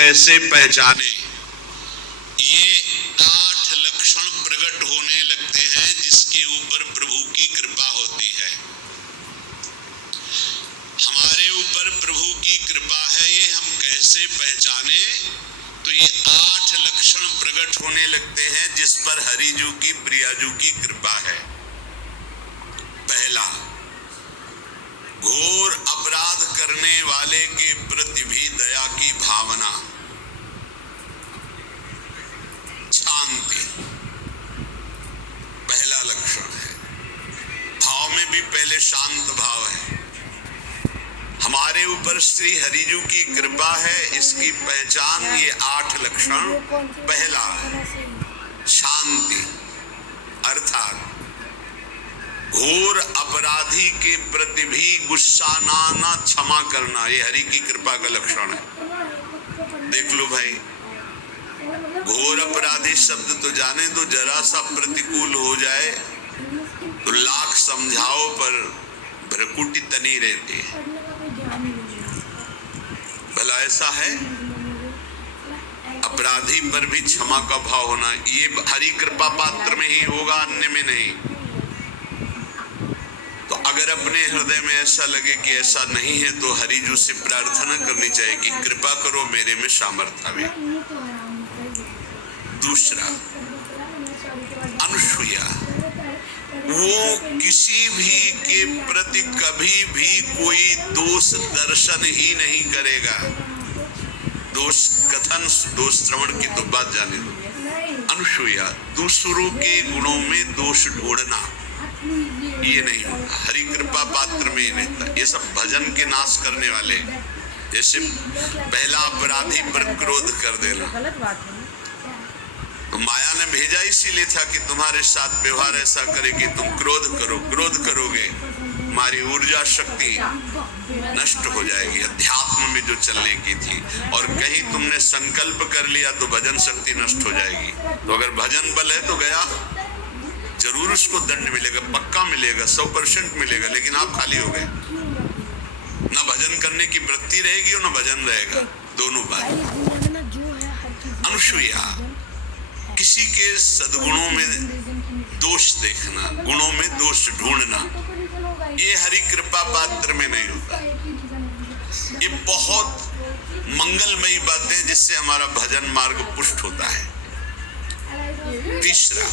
कैसे पहचाने? ये 8 लक्षण प्रकट होने लगते हैं जिसके ऊपर प्रभु की कृपा होती है। हमारे ऊपर प्रभु की कृपा है, ये हम कैसे पहचाने? तो ये 8 लक्षण प्रकट होने लगते हैं जिस पर हरिजू की प्रियाजू की कृपा है। पहला, घोर अपराध करने वाले के प्रति भी दया की भावना, शांति, पहला लक्षण है। भाव में भी पहले शांत भाव है। हमारे ऊपर श्री हरिजू की कृपा है, इसकी पहचान ये 8 लक्षण। पहला, शांति, अर्थात घोर अपराधी के प्रति भी गुस्सा ना क्षमा करना, ये हरि की कृपा का लक्षण है। देख लो भाई, घोर अपराधी शब्द तो जाने दो, जरा सा प्रतिकूल हो जाए तो लाख समझाओ पर भ्रकुटी तनी रहती है। भला ऐसा है? अपराधी पर भी क्षमा का भाव होना, ये हरि कृपा पात्र में ही होगा, अन्य में नहीं। तो अगर अपने हृदय में ऐसा लगे कि ऐसा नहीं है तो हरिजू से प्रार्थना करनी चाहिए कि कृपा करो मेरे में सामर्थ्य आवे। दूसरा, अनुसूया, वो किसी भी के प्रति कभी भी कोई दोष दर्शन ही नहीं करेगा। दोष कथन, दोष श्रवण की तो बात जाने दो। अनुसूया, दूसरों के गुणों में दोष ढूंढना ये नहीं होता, हरि कृपा पात्र में ही रहता। ये सब भजन के नाश करने वाले, जैसे पहला अपराधी पर क्रोध कर देना, तो माया ने भेजा इसीलिए था कि तुम्हारे साथ व्यवहार ऐसा करे कि तुम क्रोध करो, क्रोध करोगे हमारी ऊर्जा शक्ति नष्ट हो जाएगी, अध्यात्म में जो चलने की थी। और कहीं तुमने संकल्प कर लिया तो भजन शक्ति नष्ट हो जाएगी। तो अगर भजन बल है तो गया, जरूर उसको दंड मिलेगा, पक्का मिलेगा, 100% मिलेगा, लेकिन आप खाली हो गए। ना भजन करने की वृत्ति रहेगी और ना भजन रहेगा, दोनों बात। अनुसूया, किसी के सद्गुणों में दोष देखना, गुणों में दोष ढूंढना, ये हरि कृपा पात्र में नहीं होता। ये बहुत मंगलमयी बातें जिससे हमारा भजन मार्ग पुष्ट होता है। तीसरा,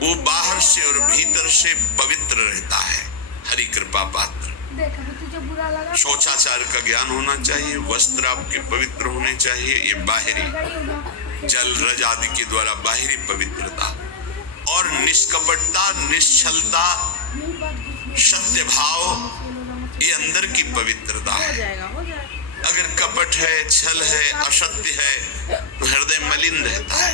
वो बाहर से और भीतर से पवित्र रहता है, हरि कृपा पात्र। शौचाचार का ज्ञान होना चाहिए, वस्त्र आपके पवित्र होने चाहिए, ये बाहरी जल रज आदि के द्वारा बाहरी पवित्रता। और निष्कपटता, निश्चलता, सत्य भाव, ये अंदर की पवित्रता है। अगर कपट है, छल है, असत्य है तो हृदय मलिन रहता है।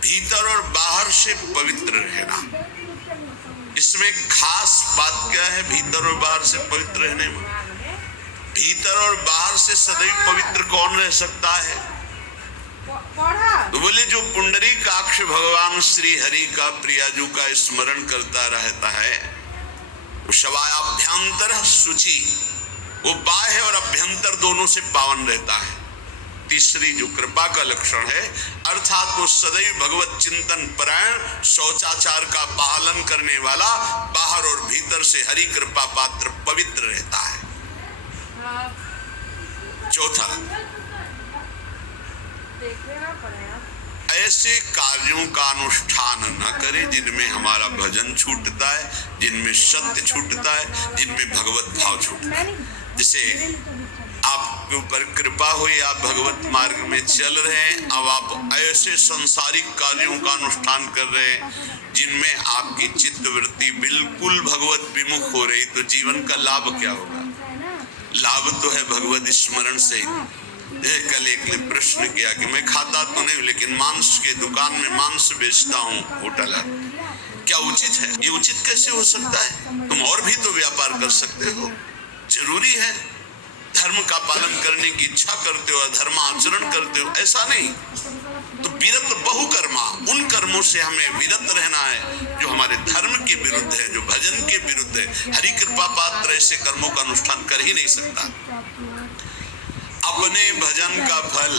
भीतर और बाहर से पवित्र रहना, इसमें खास बात क्या है? भीतर और बाहर से पवित्र रहने में, भीतर और बाहर से सदैव पवित्र कौन रह सकता है? तो बोले जो पुंडरीकाक्ष भगवान श्री हरि का प्रियाजू का स्मरण करता रहता है, वो शवायाभ्यंतर शुचि, वो बाह्य और अभ्यंतर दोनों से पावन रहता है। तीसरी जो कृपा का लक्षण है, अर्थात वो सदैव भगवत चिंतन परायण, शौचाचार का पालन करने वाला, बाहर और भीतर से हरि कृपा पात्र पवित्र रहता है। चौथा, ऐसे कार्यों का अनुष्ठान न करे जिनमें हमारा भजन छूटता है, जिनमें सत्य छूटता है, जिनमें भगवत भाव छूटता है। जैसे आपके ऊपर कृपा हुई, आप भगवत मार्ग में चल रहे हैं, अब आप ऐसे संसारिक कार्यों का अनुष्ठान कर रहे हैं जिनमें आपकी चित्तवृत्ति बिल्कुल भगवत विमुख हो रही, तो जीवन का लाभ क्या होगा? लाभ तो है भगवत स्मरण से ही। कल एक ने प्रश्न किया कि मैं खाता तो नहीं लेकिन मांस के दुकान में मांस बेचता हूँ, होटल है, क्या उचित है? ये उचित कैसे हो सकता है? तुम और भी तो व्यापार कर सकते हो। जरूरी है धर्म का पालन करने की इच्छा करते हो, धर्म आचरण करते हो, ऐसा नहीं। तो विरत बहुकर्मा, उन कर्मों से हमें विरत रहना है जो हमारे धर्म के विरुद्ध है, जो भजन के विरुद्ध है। हरि कृपा पात्र ऐसे कर्मों का अनुष्ठान कर ही नहीं सकता। अपने भजन का फल